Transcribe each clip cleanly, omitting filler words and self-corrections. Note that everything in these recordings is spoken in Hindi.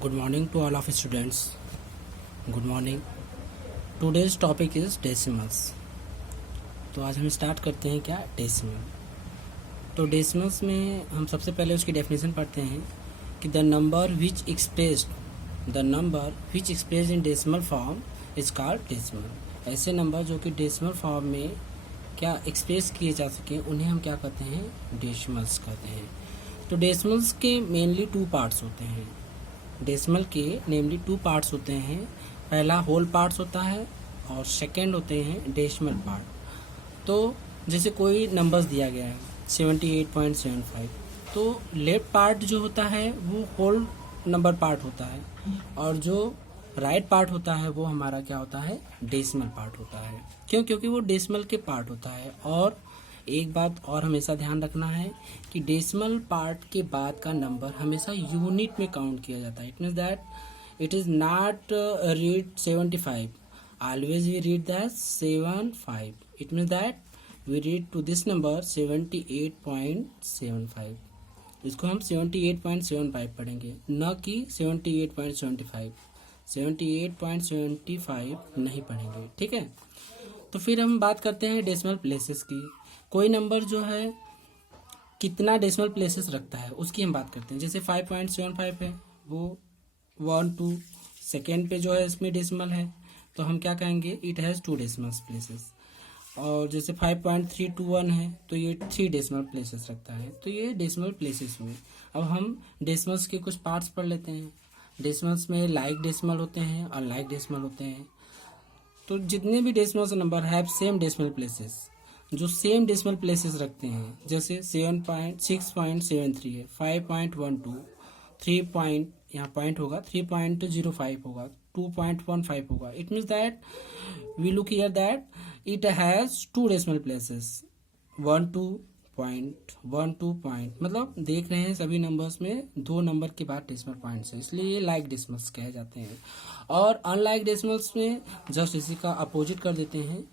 Good morning to all of students. Good morning. Today's topic is decimals. तो आज हम स्टार्ट करते हैं क्या डेसिमल। तो डेसिमल्स में हम सबसे पहले उसकी डेफिनेशन पढ़ते हैं कि the number which expressed in decimal form is called decimal. ऐसे नंबर जो कि डेसिमल फॉर्म में क्या एक्सप्रेस किए जा सकें उन्हें हम क्या कहते हैं, डेसिमल्स कहते हैं। तो डेसिमल्स के मेनली टू पार्ट्स होते हैं। डेसिमल के नेमली टू पार्ट्स होते हैं। पहला होल पार्ट्स होता है और सेकंड होते हैं डेसिमल पार्ट। तो जैसे कोई नंबर्स दिया गया है 78.75, तो लेफ्ट पार्ट जो होता है वो होल नंबर पार्ट होता है और जो राइट पार्ट होता है वो हमारा क्या होता है, डेसिमल पार्ट होता है। क्यों? क्योंकि वो डेसिमल के पार्ट होता है। और एक बात और हमेशा ध्यान रखना है कि डेसिमल पार्ट के बाद का नंबर हमेशा यूनिट में काउंट किया जाता है। It means that it is not read 75, always we read that 75। It means that we read to this number 78.75। इसको हम 78.75 पढ़ेंगे, न कि 78.75। 78.75 नहीं पढ़ेंगे, ठीक है। तो फिर हम बात करते हैं डेसिमल प्लेसेस की। कोई नंबर जो है कितना डेसिमल प्लेसेस रखता है उसकी हम बात करते हैं। जैसे 5.75 है, वो 1 2 सेकेंड पे जो है इसमें डेसिमल है, तो हम क्या कहेंगे, इट हैज़ 2 डेसिमल प्लेसेस। और जैसे 5.321 है तो ये 3 डेसिमल प्लेसेस रखता है। तो ये डेसिमल प्लेसेस हुए। अब हम डेसिमल्स के कुछ पार्ट्स पढ़ लेते हैं। डेसिमल्स में लाइक डेसिमल होते हैं और लाइक डेसिमल होते हैं। तो जितने भी decimals number have same decimal places, जो सेम डेसिमल प्लेसेस रखते हैं, जैसे 6.73 है, 5.12, 3 पॉइंट यहाँ पॉइंट होगा, 3.05 होगा, 2.15 होगा। It means that we look here that it has 2 decimal places, 1 2 point, 1 2 point. मतलब देख रहे हैं सभी नंबर्स में 2 नंबर के बाद डेसिमल पॉइंट्स है, इसलिए ये लाइक डेसिमल्स कहे जाते हैं। और अनलाइक डेसिमल्स में जस्ट इसी का अपोजिट कर देते हैं।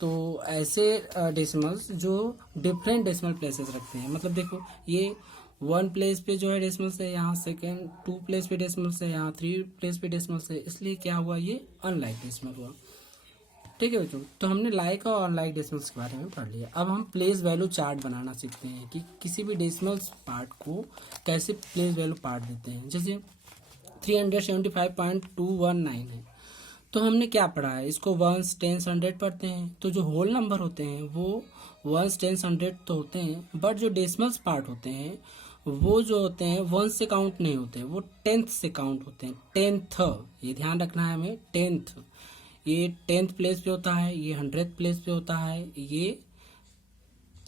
तो ऐसे डेसिमल्स जो डिफरेंट डेसिमल प्लेसेस रखते हैं, मतलब देखो ये 1 प्लेस पे जो है डेसिमल्स है, यहाँ सेकेंड 2 प्लेस पे डेसिमल्स है, यहाँ 3 प्लेस पे डेसिमल्स है, इसलिए क्या हुआ, ये अनलाइक डेसिमल हुआ। ठीक है बच्चों, तो हमने लाइक और अनलाइक डेसिमल्स के बारे में पढ़ लिया। अब हम प्लेस वैल्यू चार्ट बनाना सीखते हैं कि किसी भी डेसिमल्स पार्ट को कैसे प्लेस वैल्यू पार्ट देते हैं। जैसे 375.219 है, तो हमने क्या पढ़ा है, इसको 1s 10s 100 पढ़ते हैं। तो जो होल नंबर होते हैं वो 1s 10s 100 तो होते हैं, बट जो डेसिमल्स पार्ट होते हैं वो जो होते हैं 1 से काउंट नहीं होते, वो 10th से काउंट होते हैं। 10th, ये ध्यान रखना है हमें। 10th, ये 10th प्लेस पे होता है, ये 100th प्लेस पे होता है, ये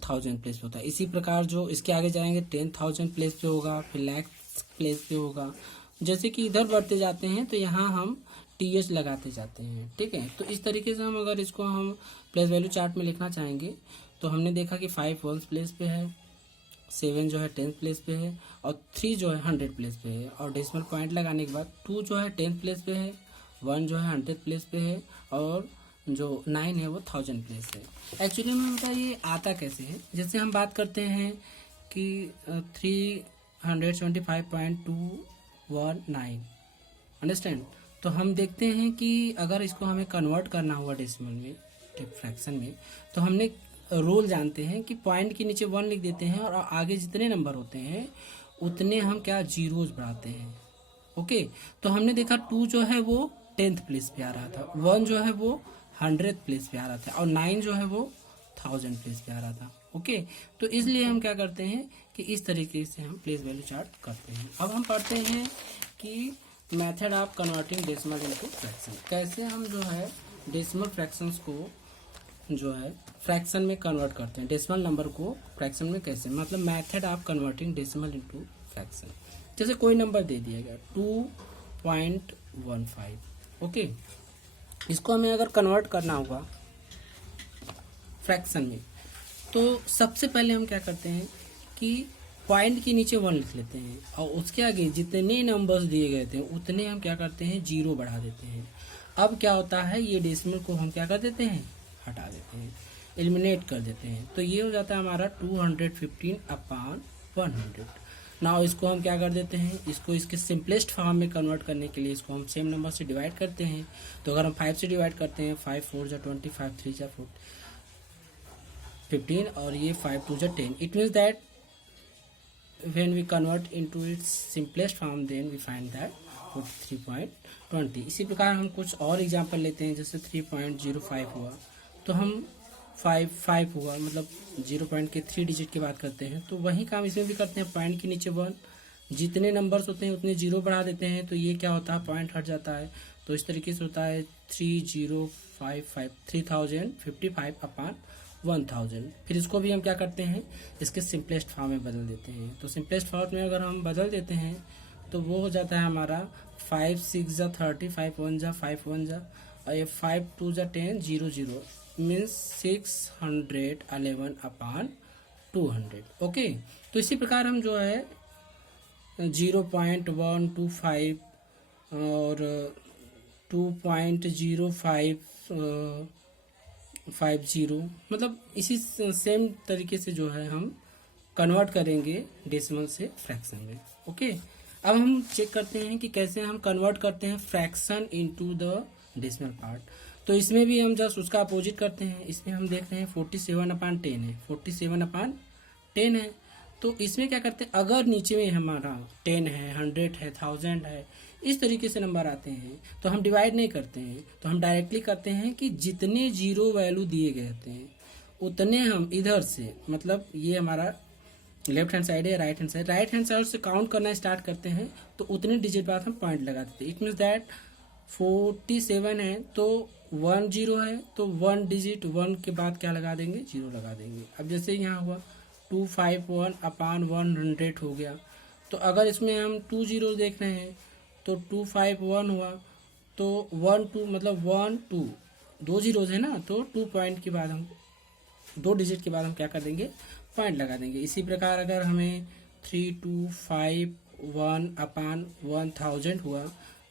1000 प्लेस पे होता है। इसी प्रकार जो इसके आगे जाएंगे 10,000 प्लेस पे होगा, फिर लाख प्लेस पे होगा। जैसे कि इधर बढ़ते जाते हैं तो यहाँ हम TH लगाते जाते हैं, ठीक है। तो इस तरीके से हम अगर इसको हम प्लेस वैल्यू चार्ट में लिखना चाहेंगे तो हमने देखा कि 5 1 प्लेस पे है, 7 जो है 10th प्लेस पे है, और 3 जो है 100 प्लेस पे है। और डेसिमल पॉइंट लगाने के बाद 2 जो है 10th प्लेस पे है, 1 जो है 100th प्लेस पे है, और जो 9 है वो 1000 प्लेस है। एक्चुअली में बता ये आता कैसे है। जैसे हम बात करते हैं कि 375.219, अंडरस्टैंड। तो हम देखते हैं कि अगर इसको हमें कन्वर्ट करना हुआ डेसिमल में, फ्रैक्शन में, तो हमने रूल जानते हैं कि पॉइंट के नीचे 1 लिख देते हैं और आगे जितने नंबर होते हैं उतने हम क्या जीरोज बढ़ाते हैं। ओके, तो हमने देखा 2 जो है वो 10th प्लेस पे आ रहा था, 1 जो है वो 100th प्लेस पे आ रहा था, और 9 जो है वो 1000 प्लेस पे आ रहा था। ओके, तो इसलिए हम क्या करते हैं कि इस तरीके से हम प्लेस वैल्यू चार्ट करते हैं। अब हम पढ़ते हैं कि method of converting decimal into fraction. कैसे हम जो है डेसिमल फ्रैक्शंस को जो है फ्रैक्शन में कन्वर्ट करते हैं, डेसिमल नंबर को फ्रैक्शन में कैसे, मतलब method of converting decimal into fraction. जैसे कोई नंबर दे दिया गया 2.15, ओके, इसको हमें अगर कन्वर्ट करना होगा फ्रैक्शन में, तो सबसे पहले हम क्या करते हैं कि पॉइंट के नीचे 1 लिख लेते हैं और उसके आगे जितने नंबर्स दिए गए थे उतने हम क्या करते हैं, 0 बढ़ा देते हैं। अब क्या होता है, ये डेसिमल को हम क्या कर देते हैं, हटा देते हैं, एलिमिनेट कर देते हैं। तो ये हो जाता है हमारा 215/100। नाउ इसको हम क्या कर देते हैं, इसको इसके सिंपलेस्ट फॉर्म में कन्वर्ट करने के लिए इसको हम सेम नंबर से डिवाइड करते हैं। तो अगर हम 5 से डिवाइड करते हैं, 5 4 जा 20, 5 3 जा 15 और ये 5 2 जा 10, it means that when we convert into its simplest form then we find that 43.20। इसी प्रकार हम कुछ और एग्जांपल लेते हैं, जैसे 3.05 हुआ तो हम 5 हुआ, मतलब 0 पॉइंट के 3 डिजिट की बात करते हैं। तो वही काम इसमें भी करते हैं, पॉइंट के नीचे 1, जितने नंबर्स होते हैं उतने 0 बढ़ा देते हैं, तो ये क्या होता है, पॉइंट हट जाता है। तो इस तरीके से होता है 3055 अपॉन 1000। फिर इसको भी हम क्या करते हैं, इसके सिंपलेस्ट फॉर्म में बदल देते हैं। तो सिंपलेस्ट फॉर्म में अगर हम बदल देते हैं तो वो हो जाता है हमारा 5 6 जा 30, 5 1 जा 5 1 जा, और ये 5 2 जा 10, 0 0 मीन्स 611 अपॉन 200। ओके, तो इसी प्रकार हम जो है 0.125 और 2.0550, मतलब इसी सेम तरीके से जो है हम कन्वर्ट करेंगे डेसिमल से फ्रैक्शन में। ओके, अब हम चेक करते हैं कि कैसे हम कन्वर्ट करते हैं fraction into the decimal part. तो इसमें भी हम जस्ट उसका अपोजिट करते हैं। इसमें हम देख रहे हैं 47/10 है, 47/10 है। तो इसमें क्या करते हैं, अगर नीचे में हमारा 10 है, 100 है, 1000 है, इस तरीके से नंबर आते हैं तो हम डिवाइड नहीं करते हैं, तो हम डायरेक्टली करते हैं कि जितने जीरो वैल्यू दिए गए होते हैं उतने हम इधर से, मतलब ये हमारा लेफ्ट हैंड साइड है, राइट हैंड साइड से काउंट करना स्टार्ट करते हैं, तो उतने डिजिट बाद हम पॉइंट लगा देते हैं। इट मीन्स दैट 47 है तो 1 0 है, तो 1 डिजिट 1 के बाद क्या लगा देंगे, 0 लगा देंगे। अब जैसे यहाँ हुआ 251 अपॉन 100 हो गया, तो अगर इसमें हम 2 0 देख रहे हैं तो 251 हुआ, तो 1 2 मतलब 1 2 2 जीरोज है ना, तो 2 पॉइंट के बाद हम 2 डिजिट के बाद हम क्या कर देंगे, पॉइंट लगा देंगे। इसी प्रकार अगर हमें 3251 अपॉन 1000 हुआ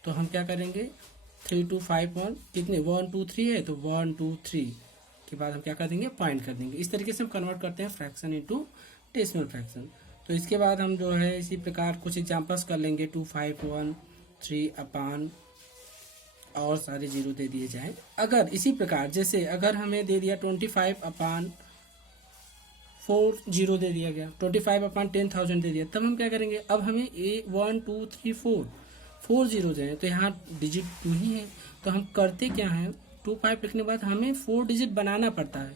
तो हम क्या करेंगे, 3251 कितने 1 2 3 है, तो 1 2 3 के बाद हम क्या कर देंगे, पॉइंट कर देंगे। इस तरीके से हम कन्वर्ट करते हैं फ्रैक्शन इनटू डेसिमल फ्रैक्शन। तो इसके बाद हम जो है इसी प्रकार कुछ एग्जांपल्स कर लेंगे। 2513 अपॉन और सारे जीरो दे दिए जाएं। अगर इसी प्रकार जैसे अगर हमें दे दिया 25 अपॉन 4 जीरो दे दिया गया, 25 अपॉन 10,000 दे दिया, तब हम क्या करेंगे, अब हमें 1 2 3 4 जीरो हैं, तो यहाँ डिजिट 2 ही है, तो हम करते क्या हैं, 25 लिखने के बाद हमें 4 डिजिट बनाना पड़ता है।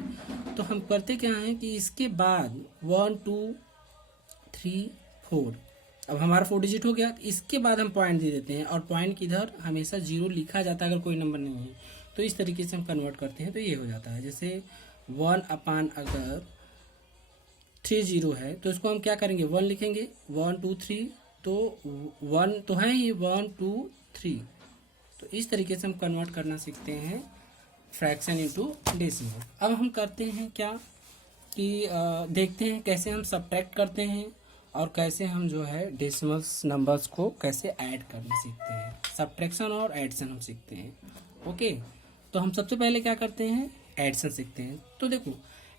तो हम करते क्या हैं कि इसके बाद 1 2 3 4, अब हमारा 4 डिजिट हो गया, इसके बाद हम पॉइंट दे देते हैं, और पॉइंट किधर हमेशा 0 लिखा जाता है अगर कोई नंबर नहीं है। तो इस तरीके से हम कन्वर्ट करते हैं, तो ये हो जाता है। जैसे 1 अपॉन अगर 3 0 है तो इसको हम क्या करेंगे, 1 लिखेंगे, 1 2 3, तो 1 तो है ही, 1 2 3। तो इस तरीके से हम कन्वर्ट करना सीखते हैं फ्रैक्शन इनटू डेसिमल। अब हम करते हैं क्या कि देखते हैं कैसे हम सब्ट्रैक्ट करते हैं और कैसे हम जो है डेसिमल्स नंबर्स को कैसे ऐड करना सीखते हैं। सब्ट्रैक्शन और एडिशन हम सीखते हैं। ओके, तो हम सबसे पहले क्या करते हैं, एडिशन सीखते हैं। तो देखो,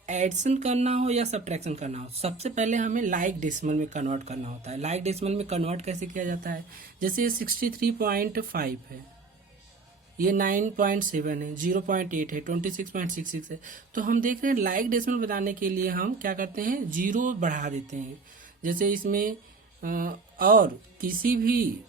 एडिशन करना हो या सब्ट्रैक्शन करना हो, सबसे पहले हमें लाइक डेसिमल में कन्वर्ट करना होता है। लाइक डेसिमल में कन्वर्ट कैसे किया जाता है, जैसे ये 63.5 है, ये 9.7 है, 0.8 है, 26.66 है, तो हम देख रहे हैं लाइक डेसिमल बताने के लिए हम क्या करते हैं, जीरो बढ़ा देते हैं। जैसे इसमें और किसी भी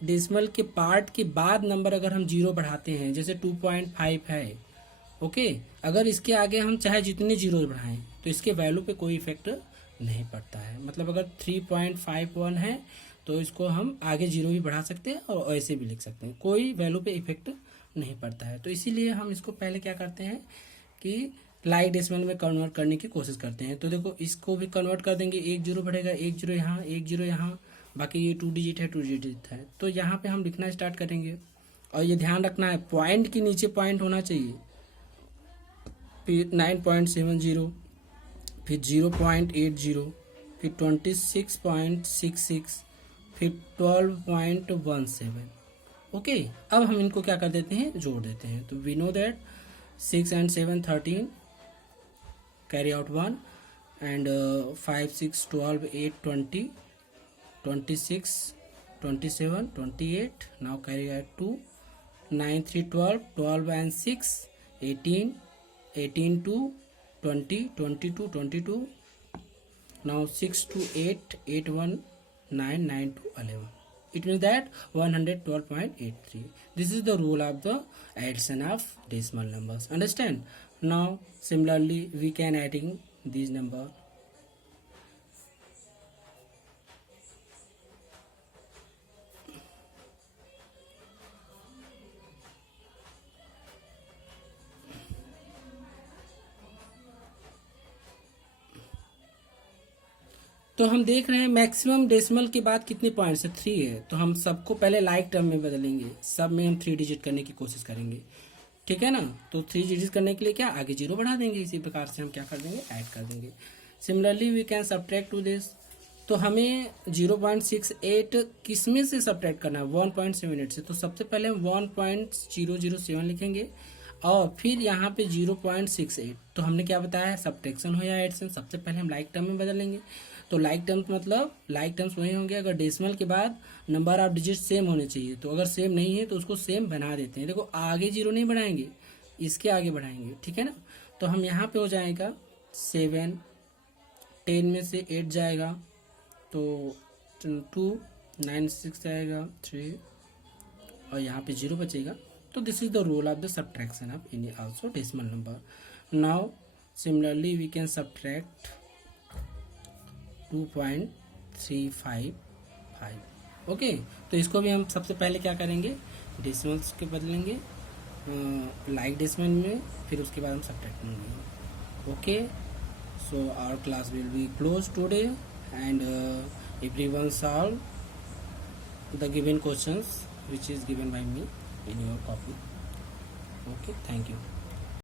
डेसिमल के पार्ट के बाद नंबर अगर हम जीरो बढ़ाते हैं, जैसे 2.5 है, ओके, अगर इसके आगे हम चाहे जितने जीरो बढ़ाएं तो इसके वैल्यू पे कोई इफेक्ट नहीं पड़ता है। मतलब अगर 3.51 है तो इसको हम आगे जीरो भी बढ़ा सकते हैं और ऐसे भी लिख सकते हैं, कोई वैल्यू पे इफेक्ट नहीं पड़ता है। तो इसीलिए हम इसको पहले क्या करते हैं कि लाइक डेसिमल में कन्वर्ट करने की कोशिश करते हैं। तो देखो, इसको भी कन्वर्ट कर देंगे, एक जीरो बढ़ेगा, एक जीरो यहाँ, एक जीरो यहाँ, बाकी ये 2 डिजिट है, 2 डिजिट है। तो यहाँ पे हम लिखना स्टार्ट करेंगे, और ये ध्यान रखना है पॉइंट के नीचे पॉइंट होना चाहिए। फिर 9.70, फिर 0.80, फिर 26.66, फिर 12.17। ओके, अब हम इनको क्या कर देते हैं, जोड़ देते हैं। तो we know that 6 and 7 13, carry out 1, and 5 6 12 8 20, 26, 27, 28. Now carry out 2. 9, 3, 12. 12 and 6, 18. 18 to 20, 22, 22. Now 6 to 8, 8, 1, 9, 9 to 11. It means that 112.83. This is the rule of the addition of decimal numbers. Understand? Now similarly we can adding these number. तो हम देख रहे हैं मैक्सिमम डेसिमल के बाद कितने पॉइंट्स है, 3 है। तो हम सबको पहले लाइक टर्म में बदलेंगे, सब में हम 3 डिजिट करने की कोशिश करेंगे, ठीक है ना। तो 3 डिजिट करने के लिए क्या आगे 0 बढ़ा देंगे, इसी प्रकार से हम क्या कर देंगे, ऐड कर देंगे। Similarly we can subtract to this. तो हमें 0.68 किस में से सब्ट्रैक्ट करना है, 1.78 से। तो सबसे पहले हम 1.007 लिखेंगे और फिर यहाँ पे 0.68। तो हमने क्या बताया है, सब्ट्रैक्शन हो या एडिशन। सबसे पहले हम लाइक टर्म में बदलेंगे। तो लाइक टर्म्स मतलब लाइक टर्म्स वही होंगे अगर डेसिमल के बाद नंबर ऑफ डिजिट सेम होने चाहिए। तो अगर सेम नहीं है तो उसको सेम बना देते हैं। देखो आगे 0 नहीं बढ़ाएंगे, इसके आगे बढ़ाएंगे, ठीक है ना। तो हम यहाँ पे हो जाएगा 7, 10 में से 8 जाएगा तो 2, 9, 6 जाएगा 3 और यहाँ पे 0 बचेगा। तो this is the rule of the subtraction of any also decimal number. Now similarly we can subtract 2.355। Okay, तो इसको भी हम सबसे पहले क्या करेंगे, डेसिमल्स के बदलेंगे लाइक डेसिमल में, फिर उसके बाद हम सब्ट्रैक्ट करेंगे। Okay, so our class will be close today and everyone solve the given questions which is given by me in your copy. Okay, thank you.